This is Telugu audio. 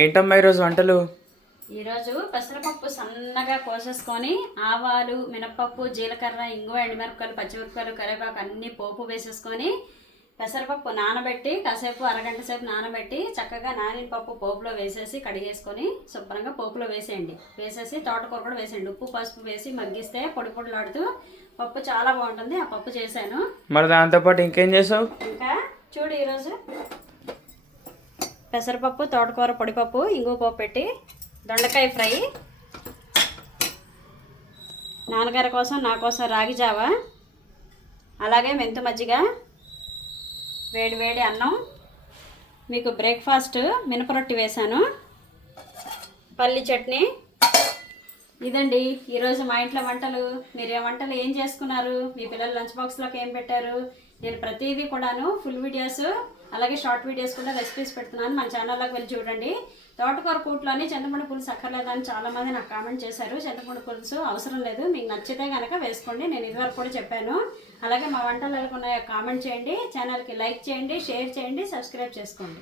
ఏంటమ్మా ఈరోజు వంటలు? ఈరోజు పెసరపప్పు సన్నగా కోసేసుకొని ఆవాలు, మినపప్పు, జీలకర్ర, ఇంగువ, ఎండుమిరపకాయలు, పచ్చిమిరపకాయలు, కరివేపాకు అన్నీ పోపు వేసేసుకొని పెసరపప్పు నానబెట్టి కాసేపు అరగంట సేపు నానబెట్టి చక్కగా నానిన పప్పు పోపులో వేసేసి కడిగేసుకొని శుభ్రంగా పోపులో వేసేయండి. వేసేసి తోటకూర కూడా వేసేయండి. ఉప్పు పసుపు వేసి మగ్గిస్తే పొడి పొడిలాడుతూ పప్పు చాలా బాగుంటుంది. ఆ పప్పు చేశాను. మరి దాంతోపాటు ఇంకేం చేసావు? ఇంకా చూడు, ఈరోజు పెసరపప్పు, తోటకూర పొడిపప్పు, ఇంగువ పోపు పెట్టి దొండకాయ ఫ్రై, నాన్నగారి కోసం నా కోసం రాగి జావా, అలాగే మెంతు మజ్జిగ, వేడి వేడి అన్నం, మీకు బ్రేక్ఫాస్ట్ మినపరొట్టి వేశాను, పల్లి చట్నీ. ఇదండి ఈరోజు మా ఇంట్లో వంటలు. మీరు ఏ వంటలు ఏం చేసుకున్నారు? మీ పిల్లలు లంచ్ బాక్స్లోకి ఏం పెట్టారు? నేను ప్రతిదీ కూడాను ఫుల్ వీడియోస్ అలాగే షార్ట్ వీడియోస్ కూడా రెసిపీస్ పెడుతున్నాను. మన ఛానల్లోకి వెళ్ళి చూడండి. తోటకూర కూట్లోని చింతపండు పులుసు అక్కర్లేదని చాలామంది నాకు కామెంట్ చేశారు. చింతపండు పులుసు అవసరం లేదు, మీకు నచ్చితే కనుక వేసుకోండి. నేను ఇదివరకు కూడా చెప్పాను. అలాగే మా వంటలు ఎలా ఉన్నాయో కామెంట్ చేయండి. ఛానల్కి లైక్ చేయండి, షేర్ చేయండి, సబ్స్క్రైబ్ చేసుకోండి.